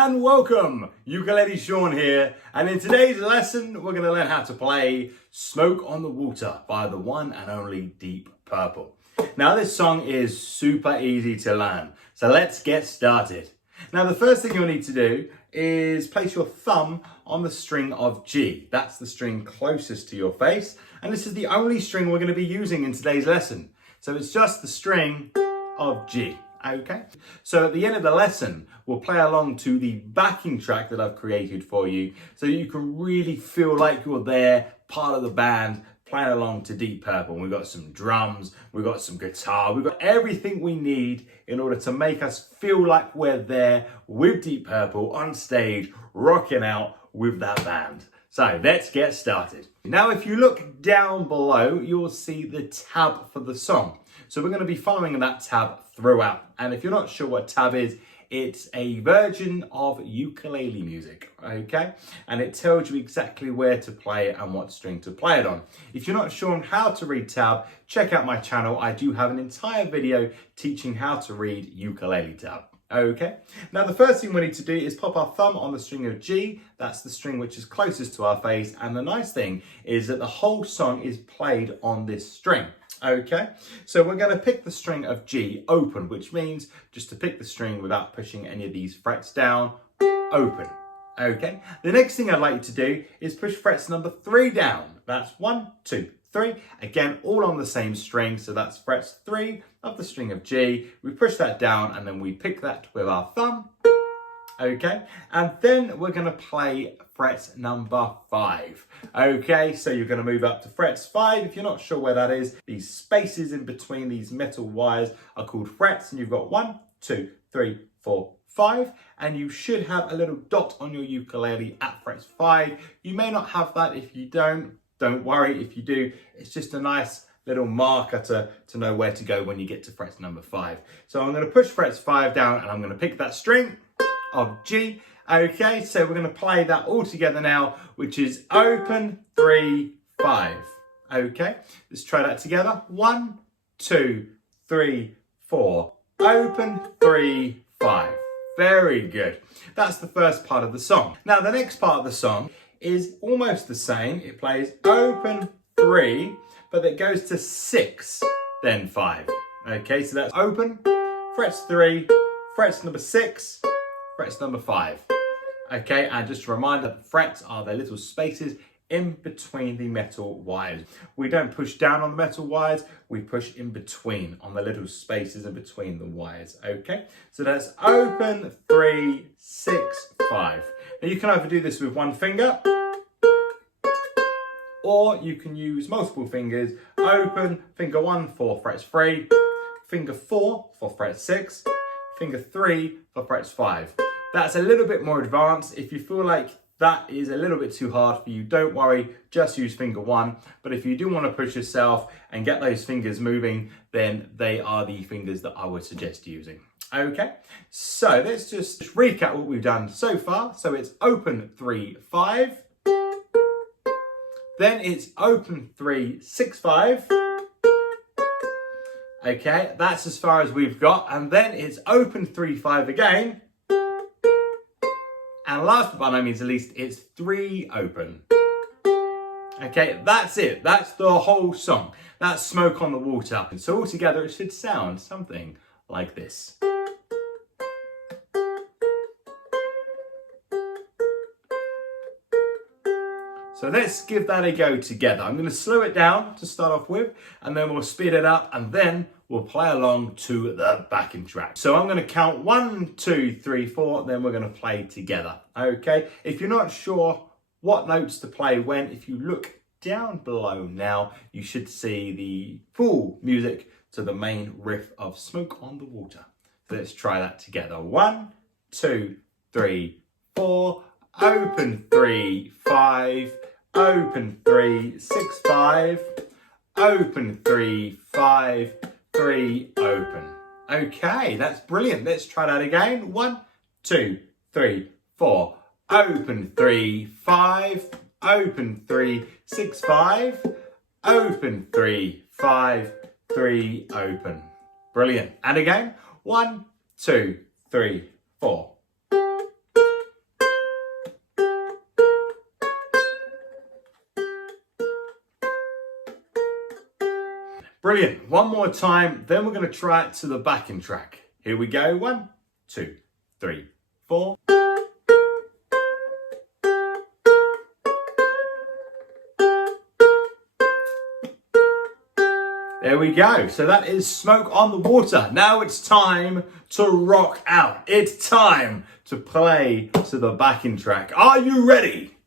and welcome! Ukulele Sean here, and in today's lesson we're going to learn how to play Smoke on the Water by the one and only Deep Purple. Now this song is super easy to learn, so let's get started. Now the first thing you'll need to do is place your thumb on the string of G. That's the string closest to your face, and this is the only string we're going to be using in today's lesson. So it's just the string of G. Okay, so at the end of the lesson, we'll play along to the backing track that I've created for you so you can really feel like you're there, part of the band, playing along to Deep Purple. We've got some drums, we've got some guitar, we've got everything we need in order to make us feel like we're there with Deep Purple on stage, rocking out with that band. So let's get started. Now, if you look down below, you'll see the tab for the song. So we're going to be following that tab throughout. And if you're not sure what tab is, it's a version of ukulele music, okay? And it tells you exactly where to play it and what string to play it on. If you're not sure on how to read tab, check out my channel. I do have an entire video teaching how to read ukulele tab. Okay, now the first thing we need to do is pop our thumb on the string of G. That's the string which is closest to our face. And the nice thing is that the whole song is played on this string. Okay, so we're going to pick the string of G open, which means just to pick the string without pushing any of these frets down, open. Okay, the next thing I'd like you to do is push frets number 3 down. That's 1, 2, 3. Again, all on the same string, so that's frets 3 of the string of G. We push that down and then we pick that with our thumb. Okay, and then we're going to play fret number 5. Okay, so you're going to move up to frets 5. If you're not sure where that is, these spaces in between these metal wires are called frets, and you've got 1, 2, 3, 4, 5, and you should have a little dot on your ukulele at frets 5. You may not have that. If you don't worry. If you do, it's just a nice little marker to know where to go when you get to frets number 5. So I'm going to push frets 5 down and I'm going to pick that string of G. Okay, so we're going to play that all together now, which is open 3, 5. Okay, let's try that together. 1, 2, 3, 4. Open 3, 5. Very good. That's the first part of the song. Now the next part of the song is almost the same. It plays open 3, but it goes to 6, then 5. Okay, so that's open, frets 3, frets number 6, frets number 5. Okay, and just a reminder, the frets are the little spaces in between the metal wires. We don't push down on the metal wires, we push in between on the little spaces in between the wires. Okay, so that's open 3, 6, 5. Now you can either do this with one finger, or you can use multiple fingers. Open, finger 1 for frets 3, finger 4 for fret 6, finger 3 for frets 5. That's a little bit more advanced. If you feel like that is a little bit too hard for you, don't worry, just use finger 1. But if you do want to push yourself and get those fingers moving, then they are the fingers that I would suggest using. Okay, so let's just recap what we've done so far. So it's open 3, 5. Then it's open 3, 6, 5. Okay, that's as far as we've got. And then it's open 3, 5 again. And last but by no means least, it's 3 open. Okay, that's it. That's the whole song. That's Smoke on the Water. And so altogether, it should sound something like this. So let's give that a go together. I'm going to slow it down to start off with, and then we'll speed it up, and then we'll play along to the backing track. So I'm going to count 1, 2, 3, 4, then we're going to play together. Okay, if you're not sure what notes to play when, if you look down below now, you should see the full music to the main riff of Smoke on the Water. So let's try that together. 1, 2, 3, 4. Open 3, 5. Open 3, 6, 5. Open 3, 5. 3, open. Okay, that's brilliant. Let's try that again. 1, 2, 3, 4. Open 3, 5. Open 3, 6, 5. Open 3, 5. 3, open. Brilliant. And again. 1, 2, 3, 4. Brilliant. One more time, then we're going to try it to the backing track. Here we go. 1, 2, 3, 4. There we go. So that is Smoke on the Water. Now it's time to rock out. It's time to play to the backing track. Are you ready?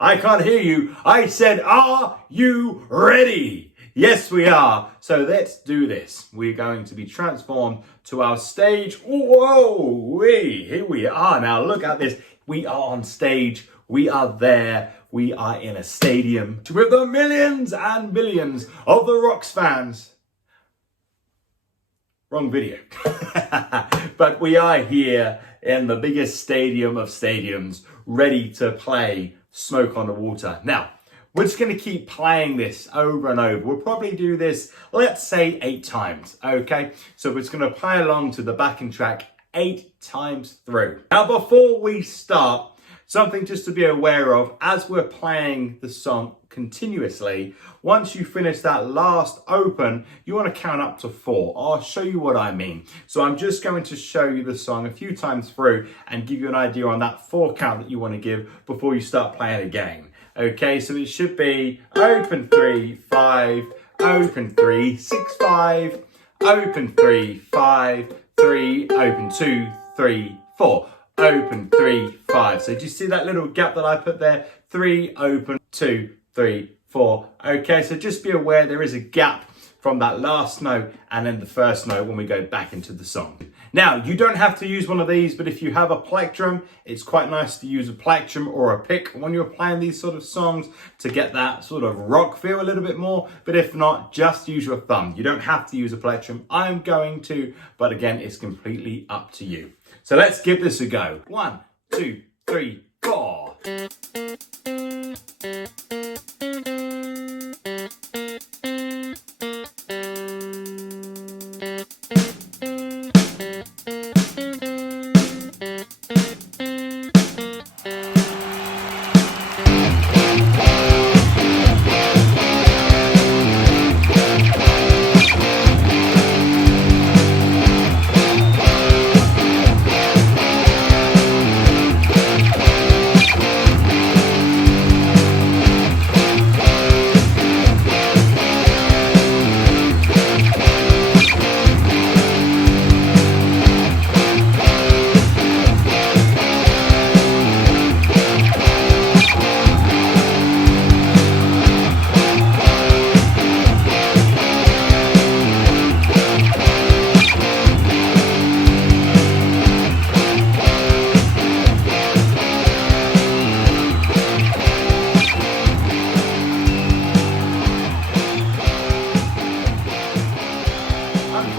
I can't hear you. I said, are you ready? Yes, we are. So let's do this. We're going to be transformed to our stage. Whoa, here we are. Now look at this. We are on stage. We are there. We are in a stadium with the millions and millions of the Rocks fans. Wrong video. But we are here in the biggest stadium of stadiums, ready to play Smoke on the Water. Now, we're just going to keep playing this over and over. We'll probably do this, let's say 8 times, okay? So we're just going to play along to the backing track 8 times through. Now, before we start, something just to be aware of, as we're playing the song continuously, once you finish that last open, you want to count up to 4. I'll show you what I mean. So I'm just going to show you the song a few times through and give you an idea on that 4 count that you want to give before you start playing again. Okay, so it should be open 3, 5, open 3, 6, 5, open 3, 5, 3, open 2, 3, 4. Open 3, 5. So do you see that little gap that I put there? 3, open, 2, 3, 4. Okay, so just be aware there is a gap from that last note and then the first note when we go back into the song. Now, you don't have to use one of these, but if you have a plectrum, it's quite nice to use a plectrum or a pick when you're playing these sort of songs to get that sort of rock feel a little bit more. But if not, just use your thumb. You don't have to use a plectrum. I'm going to, but again, it's completely up to you. So let's give this a go. 1, 2, 3, 4.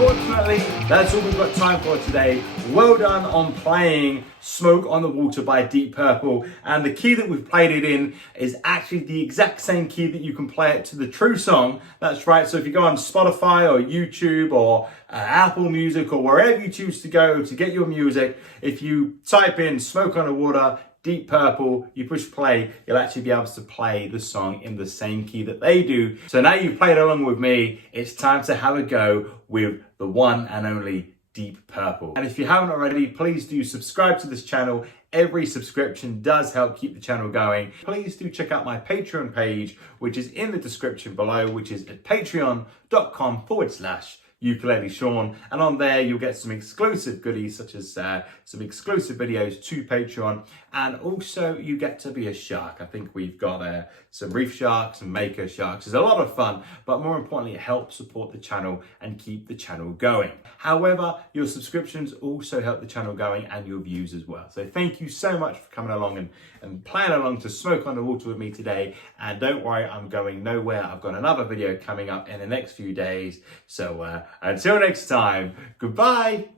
Unfortunately, that's all we've got time for today. Well done on playing Smoke on the Water by Deep Purple. And the key that we've played it in is actually the exact same key that you can play it to the true song. That's right. So if you go on Spotify or YouTube or Apple Music or wherever you choose to go to get your music, if you type in Smoke on the Water, Deep Purple, you push play, you'll actually be able to play the song in the same key that they do. So now you've played along with me, it's time to have a go with the one and only Deep Purple. And if you haven't already, please do subscribe to this channel. Every subscription does help keep the channel going. Please do check out my Patreon page, which is in the description below, which is at patreon.com/Ukulele Sean, and on there you'll get some exclusive goodies such as some exclusive videos to Patreon, and also you get to be a shark. I think we've got some reef sharks and maker sharks. It's a lot of fun, but more importantly it helps support the channel and keep the channel going. However, your subscriptions also help the channel going and your views as well. So thank you so much for coming along and playing along to Smoke on the Water with me today. And don't worry, I'm going nowhere. I've got another video coming up in the next few days. So until next time, goodbye.